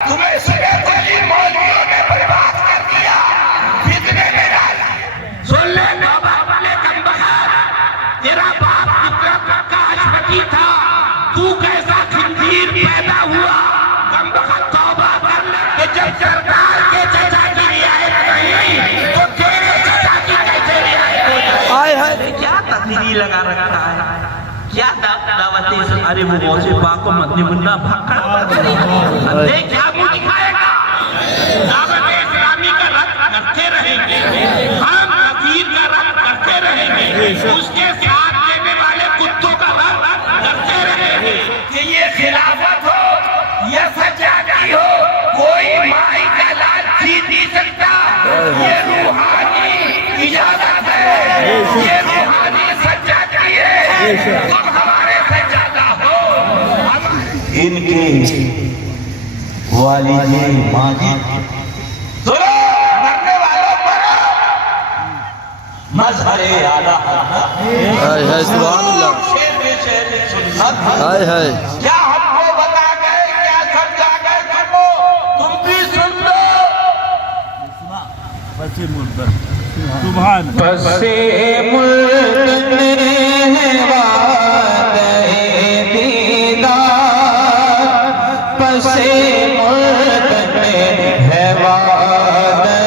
تمہیں سگے ترین مولویوں نے برباد کر دیا، فتنے میں ڈالا۔ سن لے بابا والے کم بخت، تیرا باپ کتنا پکا حشمتی تھا، تو کیسا خنزیر پیدا ہوا۔ کم بخت توبہ کر لے کہ جب سرکار کے چچا کی رعایت نہیں تو تیرے چچا کی کیسے رعایت ہو جائے؟ کیا تقریر لگا رکھا ہے، کیا دعوت اسلام؟ ارے وہ غوث پاک کو مدنی منا بھکڑ دیکھ کیا وہ دکھائے گا۔ دعوت اسلامی کا رد کرتے رہیں گے، ہم نذیر کا رد کرتے رہیں گے، اس کے ساتھ دینے والے کتوں کا رد کرتے رہیں گے کہ یہ خلافت ہو یا سجادی ہو، کوئی مائی کا لال جیت نہیں سکتا۔ یہ روحانی اجازت ہے، یہ روحانی سجادی ہے، تم ہمارے سجادہ ہو۔ ان کے والد ماجد سنو، مرنے والوں پر مظہر اعلیٰ سبحان اللہ، کیا ہم کو بتا گئے، کیا سمجھا گئے؟ سنو، تم بھی سن لو۔ سبحان پسے ملک میں وعدہ دیدار، پسے ملک میں ہے وعدہ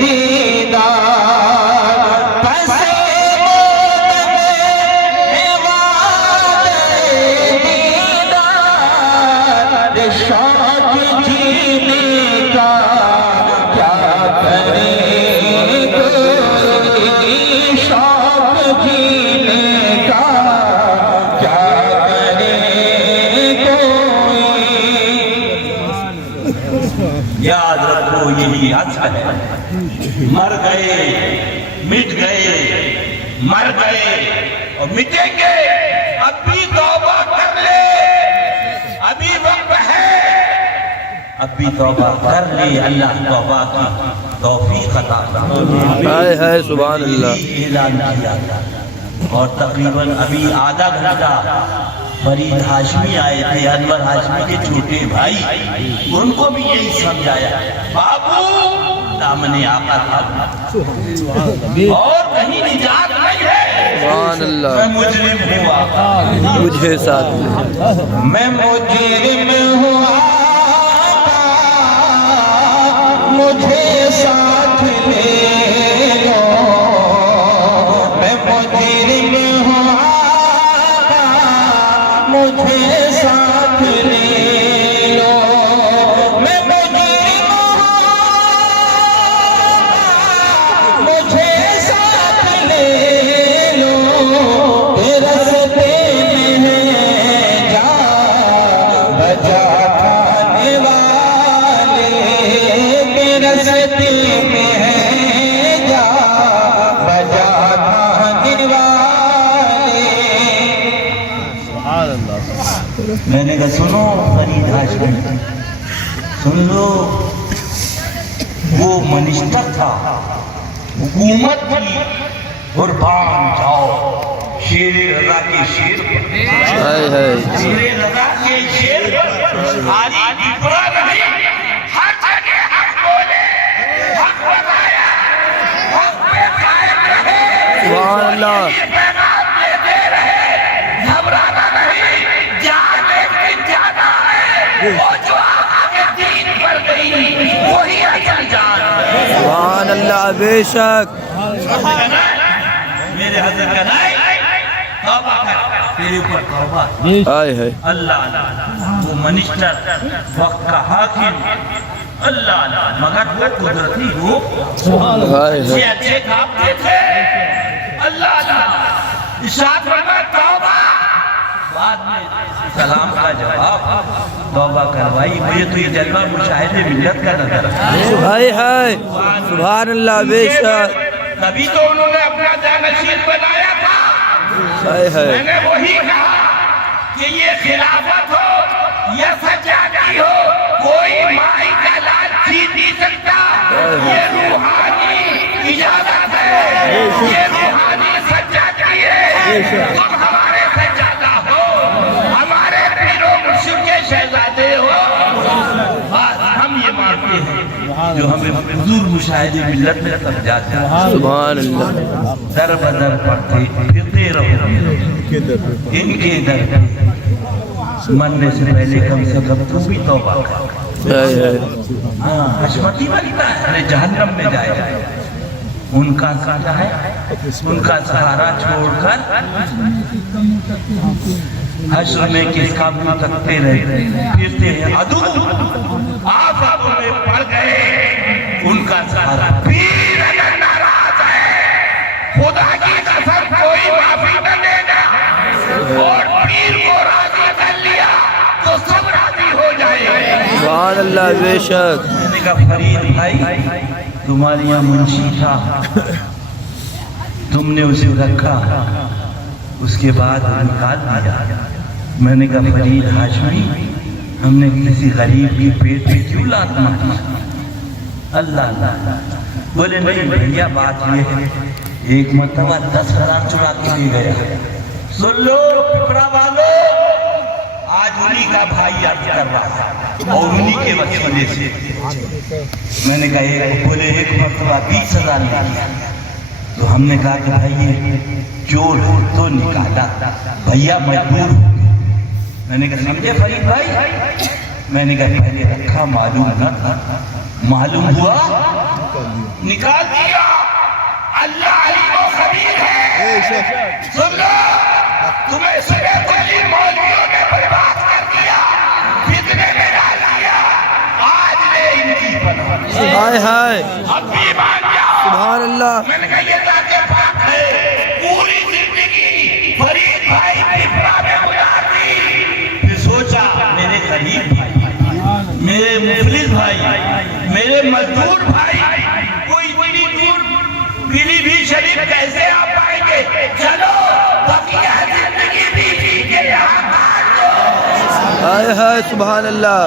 دیدار، پسے ملک میں ہے وعدہ دیدار، شوق جینے کا کیا کریں، شوق جینے کا کیا کرے کوئی۔ یاد رکھو یہی اصل ہے، مر گئے مٹ گئے، مر گئے اور مٹیں گے، اب بھی توبہ کر لے، ابھی وقت ہے، اب بھی توبہ کر لے، اللہ توبہ کی توفیق عطا فرمائے۔ سبحان اللہ۔ اعلان کیا اور تقریباً ابھی آدھا گھنٹہ فرید ہاشمی آئے تھے، انور ہاشمی کے چھوٹے بھائی، ان کو بھی یہی سمجھایا، بابو دامن آقا تھا اور کہیں نجات نہیں ہے، سبحان اللہ۔ میں مجرم ہوں آقا، مجھے ساتھ لے، میں مجرم ہوں آقا، مجھے ساتھ لے لو، میں مجرم ہوں آقا، مجھے ساتھ لے لو، میں مجرم ہوں آقا، مجھے ساتھ لے لو، رستے میں ہے جا بجا کھانے والے، رستے میں ہے جا بجا کھانے والے۔ میں نے کہا سنو فرید ہاشمی، سن لو، وہ منسٹر تھا، حکومت کی، قربان جاؤ شیر رضا کے شیر پر، شیر رضا کے شیر پر آری ڈپرا نہیں، ہر جگہ حق بولے، حق بتایا، حق پہ قائم رہے، سبحان اللہ۔ یہ پیغام دیتے رہے، گھبرانا نہیں، جان ایک دن جانا ہے، وہ جو آگے دین پر گئی وہی اجل جان ہے۔ سبحان اللہ، بے شک۔ میرے حضرت کا نائب توبہ کر، تیرے اوپر توبہ، اللہ وہ منسٹر، وقت کا حاکم، اللہ مگر وہ قدرتی روح، یہ اچھے کھاپتے تھے، اللہ ارشاد فرمایا توبہ، بعد میں سلام کا جواب، توبہ کروائی۔ مجھے تو یہ جلوہ مشاہدے ملت کا نظر ہے، سبحان اللہ، بے شک۔ تبھی تو انہوں نے اپنا جانشین بنایا تھا۔ میں نے وہی کہا کہ یہ خلافت ہو یا سجادی ہو، کوئی مائی کا لال جیت نہیں سکتا، یہ روحانی اجازت ہے، یہ روحانی سجادی ہے، تم ہمارے سجادہ ہو، ہمارے پیر و مرشد کے شہزادے ہو۔ مانگتے ہیں جو ہمیں حضور مشاہد ملت میں تک جاتے ہیں. سبحان اللہ. در بدر پڑھتے پھرتے رہو ان کے در پہ. مرنے سے پہلے کم سے کم تم بھی توبہ کر. حشمتی بنتا ہے جہنم میں جائے جائے. ان کا ساتھ ہے ان کا سہارا چھوڑ کر حشر میں کس کا منہ تکتے رہتے پھرتے ہیں عدو آفاتوں میں پڑ گئے. ان کا سہارا پیر اگر ناراض ہے خدا کی قسم کوئی معافی نہ دینا. اور پیر کو راضی کر لیا تو سب راضی ہو جائے. سبحان اللہ. بے شک. میں نے کہا فرید بھائی تمہاری یہاں منشی تھا تم نے اسے رکھا اس کے بعد نکال دیا. میں نے کہا فرید ہاشمی ہم نے کسی غریب کی پیٹ پہ کیوں لات ماری؟ اللہ اللہ. بولے نہیں بھیا بات یہ ہے ایک مرتبہ 10,000 چرا کے لے گیا. سن لو پپڑا والو آج انہی کا بھائی یاد کر رہا ہے اور انہی کے وسیلے سے. میں نے کہا بولے ایک مرتبہ 20,000 لیا. تو ہم نے کہا کہ بھائی یہ چور تو نکالا بھیا مجبور ہو. میں نے کہا سمجھے فرید بھائی؟ میں نے کہا پہلے رکھا معلوم نہ تھا معلوم ہوا نکال دیا. اللہ علیم و خبیر ہے. سن لو تمہیں سبے کوئی مولویوں نے برباد کر دیا فتنے میں ڈال دیا. آج لے ان کی بنا ہائے ہائے. اب بھی مان جاؤ. سبحان اللہ. میں نے کہا یہ ذات پاک ہے. پوری زندگی فرید بھائی پپڑا میں گزار دی. پھر سوچا میرے غریب بھائی میرے مفلس بھائی میرے مزدور بھائی کوئی اتنی دور پیلی بھی شریف کیسے آ پائیں گے. چلو بقیہ زندگی بھی پی کے یہاں کاٹ دو. ہائے ہائے. سبحان اللہ.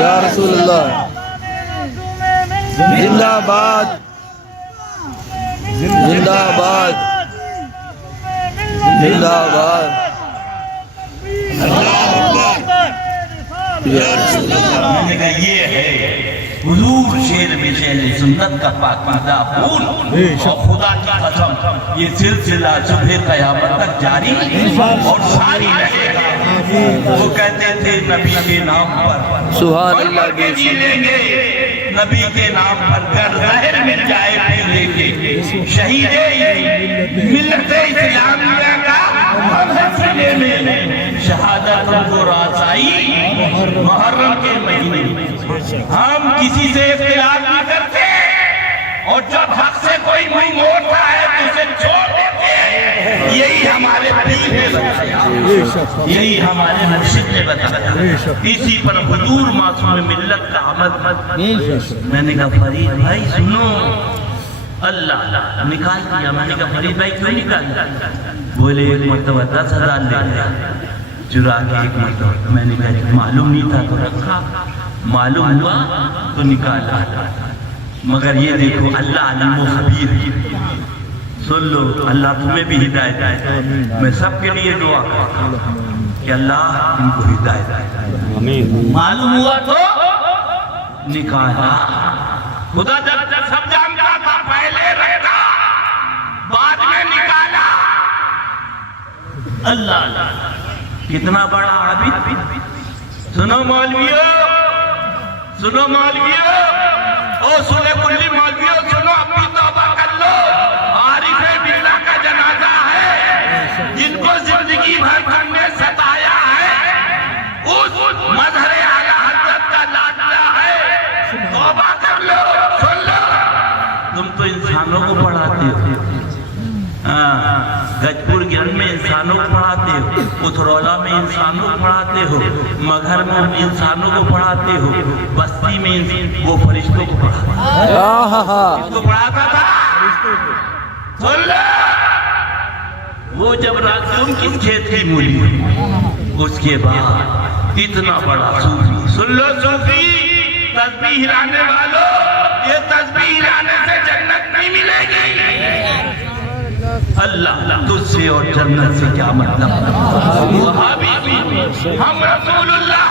یا رسول اللہ. زندہ آباد. زندہ آباد. زندہ آباد. میں نے کہا یہ ہے حضور شیر میں شہر سنت کا پاکیزہ خون. اور خدا کی قسم یہ سلسلہ صبح قیامت تک جاری اور ساری رہے گا. وہ کہتے تھے نبی کے نام پر سبحان اللہ. کے جی لیں گے نبی کے نام پر گر ظاہر مل جائے پھر لیں گے. شہید ملت اسلامیہ کا سلسلے میں شہادت کو رسائی محرم کے مہینے میں ہم کسی سے اختلاف نہیں کرتے اور جب حق سے کوئی منہ موڑتا ہے تو اسے چھوڑ دیتے ہیں. یہی ہمارے پیر نے بتایا یہی ہمارے مرشد نے بتایا. اسی پر حضور معصوم ملت کا عمل. میں نے کہا فرید بھائی سنو اللہ نکال دیا. میں نے کہا فرید بھائی کیوں نکال دیا؟ بولے ایک مرتبہ 10,000 لے لیا چرا کے ایک مرتبہ. میں نے کہا معلوم نہیں تھا تو رکھا معلوم ہوا تو نکالا. مگر یہ دیکھو اللہ علیم و خبیر. سن لو اللہ تمہیں بھی ہدایت دے. میں سب کے لیے دعا کرتا ہوں کہ اللہ ان کو ہدایت دے. معلوم ہوا تو نکالا. خدا جب سب جانتا تھا پہلے رکھا بعد میں نکالا. اللہ کتنا بڑا عابد. سنو مولویوں سنو مولویوں او سنے کلی مولویوں سنو اپنی توبہ کر لو. عارف باللہ کا جنازہ ہے جن کو زندگی بھر گھر میں ستایا ہے اس مظہر اعلیٰ حضرت کا لاڈلا ہے. توبہ کر لو. سن لو تم تو انسانوں کو پڑھاتے ہو. گجپور گھر میں انسانوں کو پڑھاتے ہو اتھرولا میں انسانوں کو پڑھاتے ہو مگھر میں انسانوں کو پڑھاتے ہو بستی میں وہ فرشتوں کو پڑھاتے ہو. پڑھاتا تھا. سن لو وہ جب رات تم کس کھیت کی مولی اس کے بعد اتنا بڑا صوفی. سن لو صوفی تسبیح ہلانے والوں یہ تسبیح ہلانے سے جنت نہیں ملے گی. اللہ تجھ سے اور جنت سے کیا مطلب. ہم رسول اللہ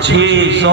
600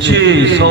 600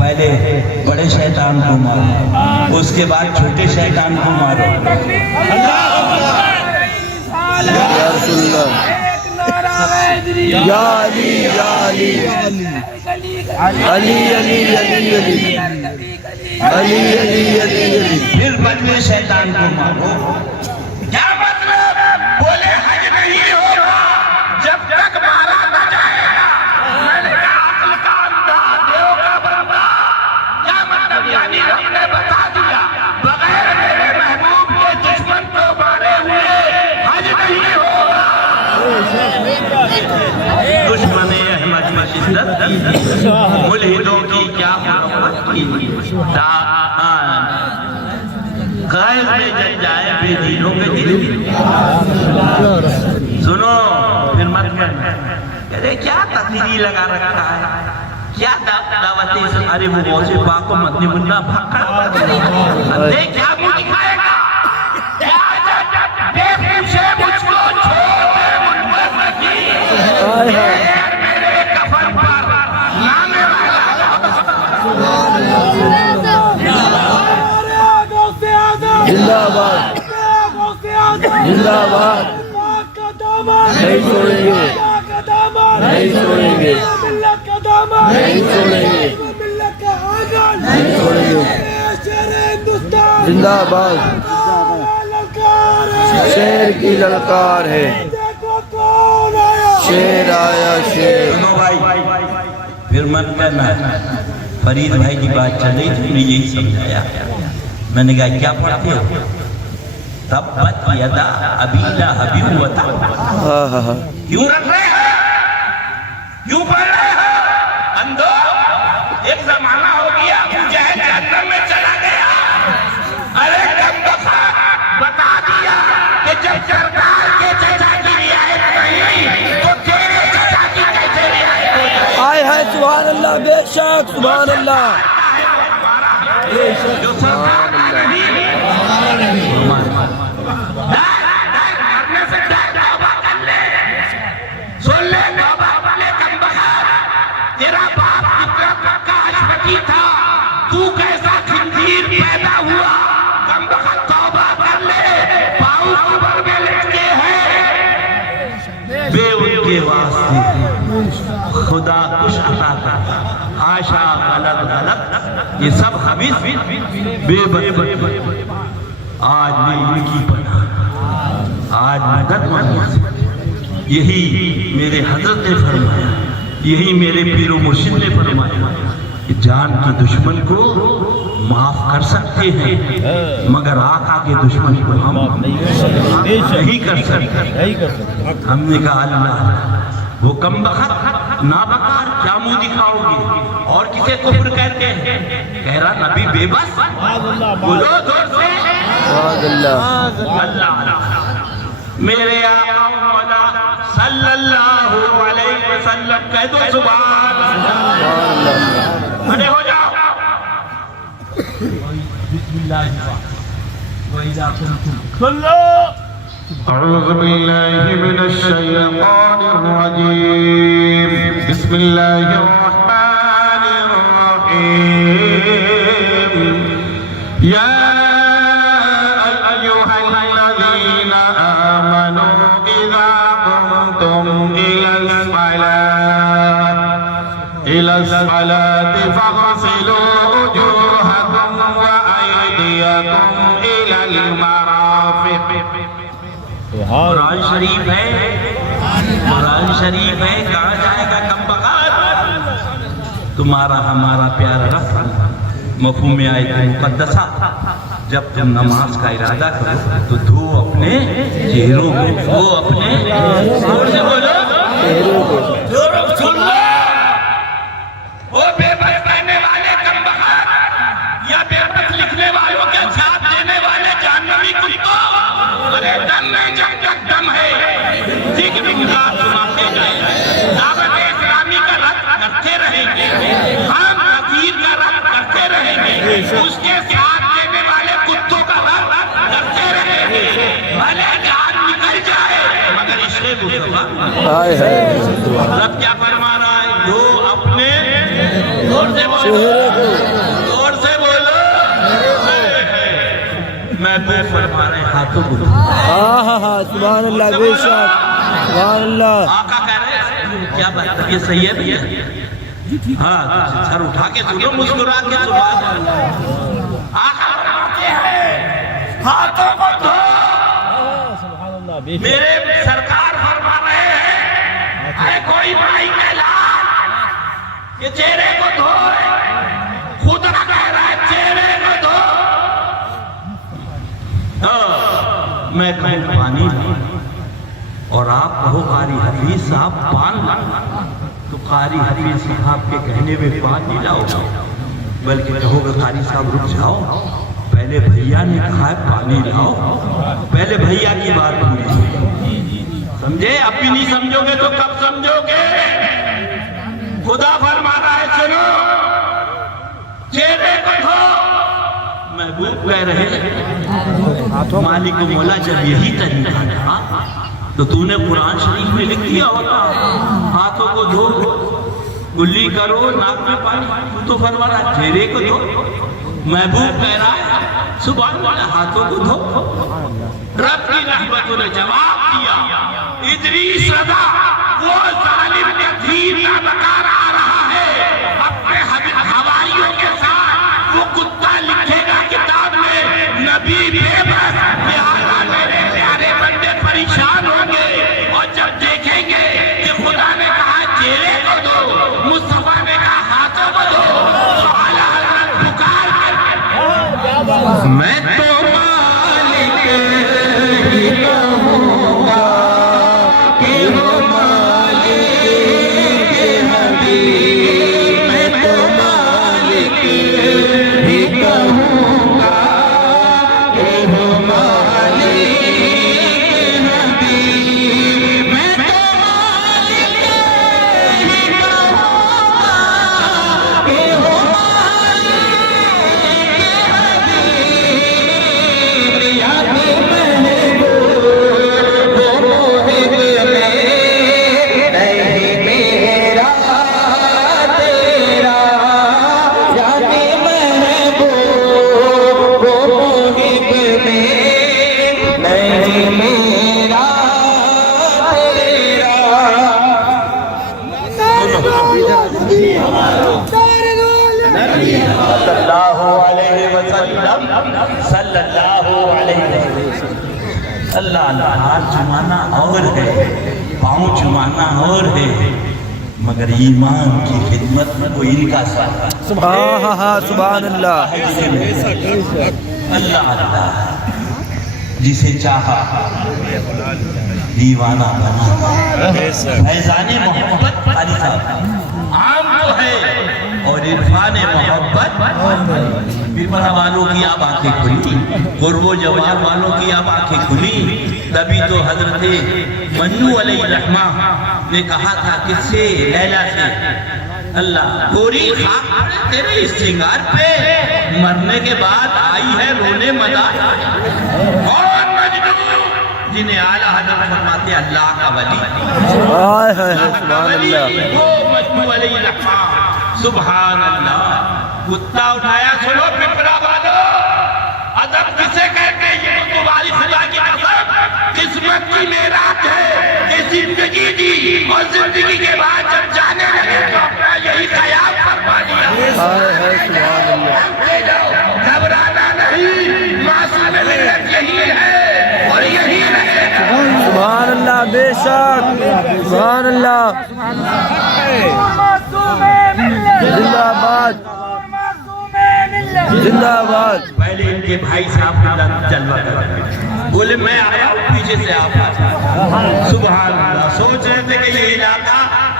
پہلے بڑے شیطان کو مارو، اس کے بعد چھوٹے شیطان کو مارو۔ یا رسول اللہ، یا علی یا علی، علی علی علی علی، علی علی علی علی۔ پھر بدلے شیطان کو مارو۔ کیا مطلب؟ بولے حج نہیں ہوگا جب تک مارا نہ جائے گا۔ میں نے کہا عقل کا اندھا، دیو کا بندہ۔ کیا مطلب؟ یعنی رب نے بتا دیا بغیر میرے محبوب کے دشمن کو مارے ہوئے حج نہیں ہوگا۔ دشمن احمد مشدت ملحدوں کی کیا محبت کی قائل میں جل جائے بے دینوں کے دل۔ سنو پھر مت کرنا، کہتے کیا تقریری لگا رکھا ہے، کیا دعوتیں سے، ارے وہ غوث پاک کو مدنی منا بھاکا دیکھ کیا منہ دکھائے گا، بے پوچھے مجھ کو چھوڑ دے منبر کی، میرے کفن پر نامے والا۔ زندہ آباد، زندہ آباد، نہیں چھوڑیں گے، نہیں چھوڑیں گے، نہیں چھوڑیں گے، نہیں چھوڑیں گے۔ زندہ آباد، شیر کی للکار ہے، شیر آیا شیر۔ سنو بھائی، پھر من کرنا، فرید بھائی کی بات چل رہی تھی، نے یہی سمجھایا۔ میں نے کہا کیا پڑھتے ہو؟ تبت یدا ابی لہب وتب۔ کیوں رکھ رہے ہیں؟ کیوں پڑھ رہے ہیں؟ اندھو ایک زمانہ ہو گیا ابو جہل جہنم میں چلا گیا۔ ارے کم دفعہ بتا دیا کہ جب سرکار کے چچا کی رعایت نہیں تو تیرے چچا کی کیسے رعایت ہو جائے؟ آئے ہے سبحان اللہ، بے شک سبحان اللہ، جو سرکار نہیں مرنے سے ڈر توبہ کر لے، سن لے توبہ والے کم بخت، تیرا باپ کتنا پکا حشمتی تھا، تو کیسا خنزیر پیدا ہوا، کم بخت توبہ کر لے، پاؤں قبر میں لٹکے ہیں، بے ان کے واسطے خدا کچھ عطا کرتا، حاشا غلط غلط، یہ سب خبیث بے بد۔ آج میں ان کی پناہ، آج مدد مانگا، یہی میرے حضرت نے فرمایا، یہی میرے پیر و مرشد نے فرمایا کہ جان کے دشمن کو معاف کر سکتے ہیں مگر آقا کے دشمن کو ہم نہیں کر سکتے۔ ہم نے کہا اللہ وہ کم بخت نابکار کیا منہ دکھاؤ گے، اور کسے کفر کہتے ہیں؟ کہہ رہا نبی بے بس، بولو زور سے اللہ۔ میرے آقا مولا صلی اللہ علیہ وسلم کہہ دو سبحان اللہ، کھڑے ہو جاؤ۔ بسم اللہ وَإِذَا كُنْتُمْ صلوا۔ أعوذ بالله من الشيطان الرجيم، بسم الله الرحمن الرحيم، يا أيها الذين آمنوا إذا قمتم إلى الصلاة فاغسلوا وجوهكم وأيديكم إلى المرافق۔ قرآن شریف ہے، قرآن شریف ہے، کہاں جائے گا کم بغیر؟ تمہارا ہمارا پیارا رب مفہوم آیت مقدسہ، جب تم نماز کا ارادہ کرو تو دھو اپنے چہروں کو، دھو اپنے زور سے بولو سن لو، وہ بے بس کہنے والے کم بغیر یا بے بس لکھنے والوں کے ساتھ دینے والے جہنمی کتوں، ارے دم میں جب تک دم ہے ذکر اللہ سناتے جائیں، دعوت اسلامی کا رد کرتے رہیں گے، ہم نذیر کا رد کرتے رہیں گے، اس کے ساتھ دینے والے کتوں کا رد کرتے رہیں گے، بھلے جان نکل جائے مگر عشق مصطفیٰ۔ رب کیا فرما رہا ہے؟ دو اپنے زور سے بولو چہرے کو زور سے بولو محبوب فرما رہے ہیں ہاتھوں کو ہاں ہاں ہاں سبحان اللہ بے شک سبحان اللہ آقا کہہ رہے ہیں کیا بات ہے یہ صحیح ہے بھیا ہاں سر اٹھا کے سنو مسکرا کے سبحان اللہ آقا فرماتے ہیں ہاتھوں کو دھو میرے سرکار فرما رہے ہیں اے کوئی بھائی کا لال یہ چہرے کو دھو خدا کہہ رہا ہے چہرے کو دھو میں کہوں پانی اور آپ کہو قاری حفیظ صاحب پان لا تو قاری حفیظ صاحب کے کہنے میں پانی لاؤ بلکہ کہو گے قاری صاحب رک جاؤ پہلے بھیا نے کہا ہے پانی لاؤ پہلے بھیا کی بات پوری سمجھے اب بھی نہیں سمجھو گے تو کب سمجھو گے خدا فرما رہا ہے سنو چہرے کو دھو محبوب کہہ رہے ہیں مالک مولا جب یہی طریقہ تھا تو تو نے قرآن شریف میں لکھ دیا ہوتا ہاتھوں کو دھو گلی کرو ناک میں پانی تو فرما رہا چہرے کو دھو محبوب کہہ رہا ہے سبحان اللہ ہاتھوں کو دھو رب کی رحمتوں نے جواب دیا ادریس رضا وہ ظالم تکذیب کا بکار آ رہا ہے اپنے حواریوں کے ساتھ وہ کتا لکھے گا کتاب میں نبی بے بس لہذا میرے پیارے بندے پریشان ہوں گے اور جب دیکھیں گے کہ خدا نے کہا چہرے کو دو مصطفیٰ نے کہا ہاتھوں کو دو تو اعلیٰ حضرت پکار کر میں تو مالک ہی کہوں گا کہ وہ مالک حبیب میں تو مالک ہی کہوں گا کہ وہ مالک حبیب میں تو مالک ہی کہوں گا کہ وہ صلی اللہ علیہ وسلم اللہ اللہ ہاتھ چمانا اور ہے پاؤں چمانا اور ہے مگر ایمان کی خدمت میں وہ ان کا ساتھ ہاں ہاں ہاں سبحان اللہ اللہ اللہ جسے چاہا دیوانہ بنا فیضان محبت علی صاحب عام تو ہے اور عرفان محبت بپرہ والوں کی اب آنکھیں کھلی قرب و جوار والوں کی اب آنکھیں کھلی تبھی تو حضرت منو علیہ الرحمہ نے کہا تھا کس سے لیلا سے اللہ گوری خاک تیرے استنگار پہ مرنے کے بعد آئی ہے رونے مدار کون مجنون جنہیں اعلیٰ حضرت فرماتے اللہ کا ولی سبحان اللہ وہ منو علیہ الرحمہ سبحان اللہ کتا اٹھایا سنو پپرا والو ادب کسے کہتے ہیں یہ تمہاری خدا کی قسم قسمت کی میراث ہے کہ زندگی دی اور زندگی کے بعد جب جانے لگے تو اپنا یہی قیام فرما دیا گھبرانا نہیں معصوم ملت یہی ہے اور یہی رہے گا سبحان اللہ بے شک سبحان اللہ زندہ آباد زندہ آباد پہلے ان کے بھائی صاحب جلوہ کر رہے بولے میں آیا ہوں پیچھے سے آپ سبحان اللہ سوچ رہے تھے کہ یہ علاقہ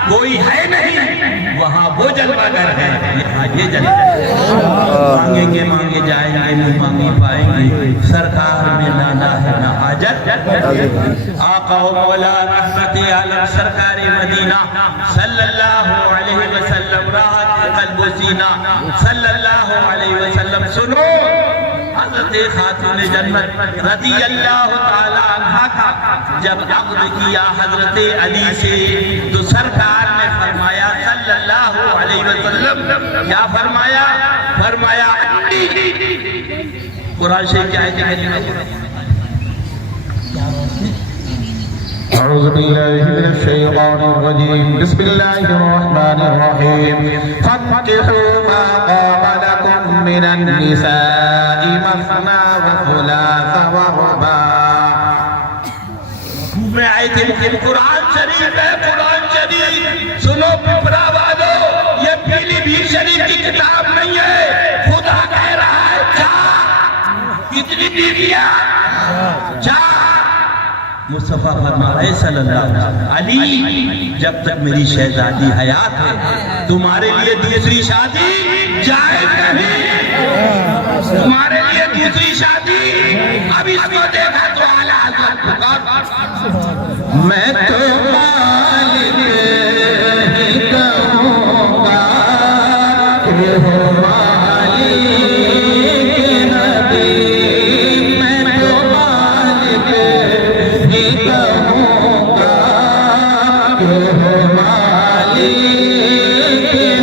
کوئی ہے نہیں وہاں وہ جلوہ گر ہے یہاں یہ جلوہ مانگیں گے مانگے جائیں گے نہیں مانگی پائیں گے سرکار میں لانا ہے نہ حاجت آقا و مولا رحمت عالم سرکار مدینہ صلی اللہ علیہ وسلم راحت قلب و سینہ صلی اللہ علیہ وسلم سنو حضرت خاتون جنت رضی اللہ تعالی عنہ کا جب عقد کیا حضرت علی سے تو سرکار نے فرمایا صلی اللہ علیہ علیہ وسلم کیا فرمایا؟ فرمایا قرآن شریف کی آیت کریمہ أعوذ بالله من الشيطان الرجيم بسم الله الرحمن الرحيم فانكحوا ما طاب لكم من النساء مثنى وثلاث ورباع میں آئے تھے قرآن شریف ہے، قرآن شریف سنو پپرا والو، یہ پیلی بھیڑ شریف کی کتاب نہیں ہے، خدا کہہ رہا ہے جا کتنی بیویاں جا مصطفیٰ فرما رہے صلی اللہ علیہ وسلم علی جب تک میری شہزادی حیات ہے تمہارے لیے دوسری شادی جائز نہیں، تمہارے لیے دوسری شادی اب اس کو دیکھا تو اعلیٰ حضرت پکار میں تو مالک ہی کہوں گا کہ ہو مالک نبی میں تو مالک ہی کہوں گا کہ ہو مالک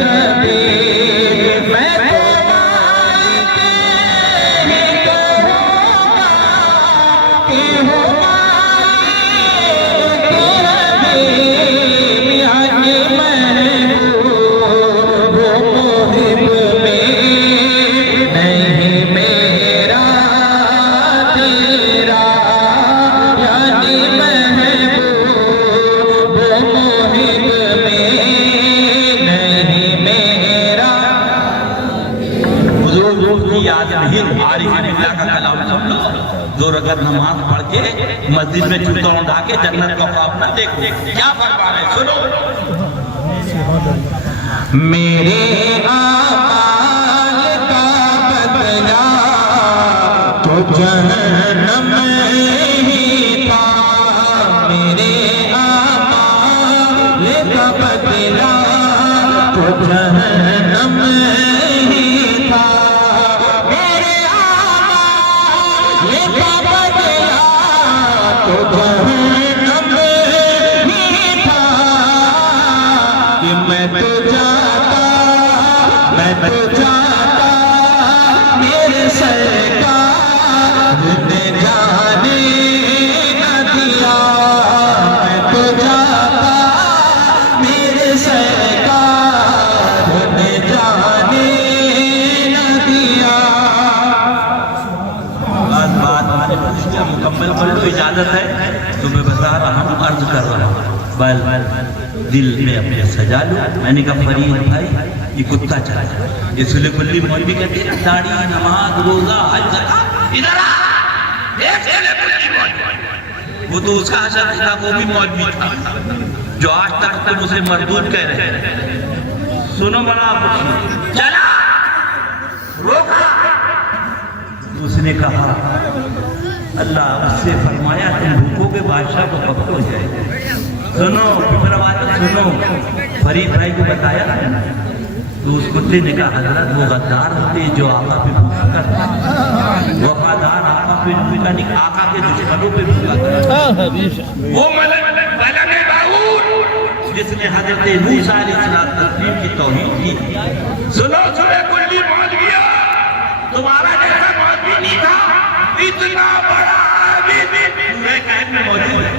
نبی میں تو مالک ہی کہوں گا کہ ہو دو رکعت نماز پڑھ کے مسجد میں جوتا اٹھا کے جنت کا خواب نہ دیکھو کیا فرما رہے سنو میرے اعمال کا بدلہ تو جہنم ہی تھا میرے اعمال کا بدلہ تو جہنم ہی تھا میرے اعمال کا بدلہ تو جہنم ہی تھا کہ میں تو جاتا میرے سرکار نے جانے نہ دیا میں تو جاتا میرے سرکار نے جانے نہ دیا بات مکمل کر لو اجازت ہے تو میں بتا رہا ہوں عرض کر رہا ہوں بل دل میں اپنے سجا لو میں نے کہا فرید بھائی یہ کتا چلا یہ سلے کلی مولوی کہتے ہیں داڑھی نماز روزہ حج زکات ادھر آ ایک سلے کلی مولوی وہ تو اس کا حشر تھا وہ بھی مولوی تھا جو آج تک تم اسے مردود کہہ رہے ہیں سنو بڑا خوشی چلا روکا اس نے کہا اللہ اس سے فرمایا تم بھوکو گے بادشاہ کو وقت ہو جائے سنو سنو فرید بھائی کو بتایا تو اس کتے نے کہا حضرت وہ غدار ہوتے جو آقا پہ بھوکا کرتا وفادار آقا پہ بھوکا نہیں آقا کے دشمنوں پہ بھوکا کرتا وہ ملک باؤر جس نے حضرت موسیٰ علیہ السلام کی توحید کی سنو کلی مولویہ تمہارا جیسا مولوی نہیں تھا اتنا بڑا میں قید میں موجود ہے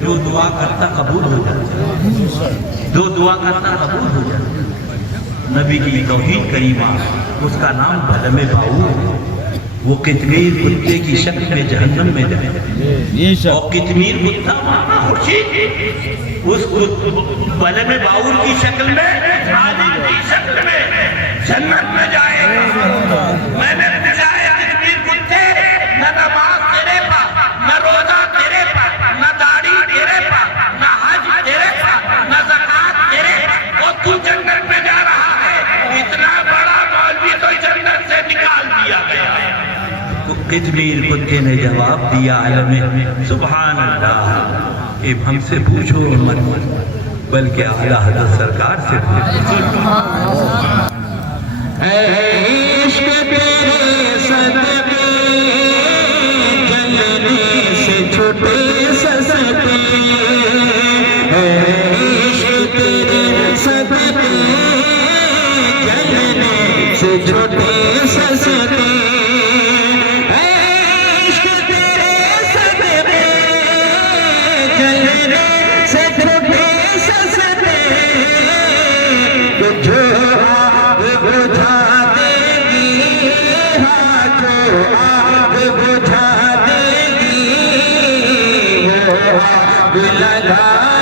جو دعا کرتا قبول ہو جاتا جو دعا کرتا قبول ہو جاتا نبی کی توحید کریمہ اس کا نام بلم باؤر وہ کتمیر کتے کی شکل میں جہنم میں جائے اور کتمیر کتا مانا خورشید اس بلم باؤر کی شکل میں عالم کی شکل میں جنت میں جائے میں نے بجائے کتمیر کتے نہ نماز تیرے پاس نہ روزہ تیرے پاس نہ داڑھی تیرے پاس نہ حج تیرے پاس نہ زکات تیرے پاس اور تو جنت میں جا رہا ہے اتنا بڑا مولوی تو جنت سے نکال دیا گیا تو کتمیر کتے نے جواب دیا عالم سبحان اللہ ہم سے پوچھو مت بلکہ اعلیٰ حضرت سرکار سے پوچھو عشق تیرے صدقے جلنے سے چھوٹے سستے عشق تیرے صدقے آگ بجھا دے گی وہ آگ لگا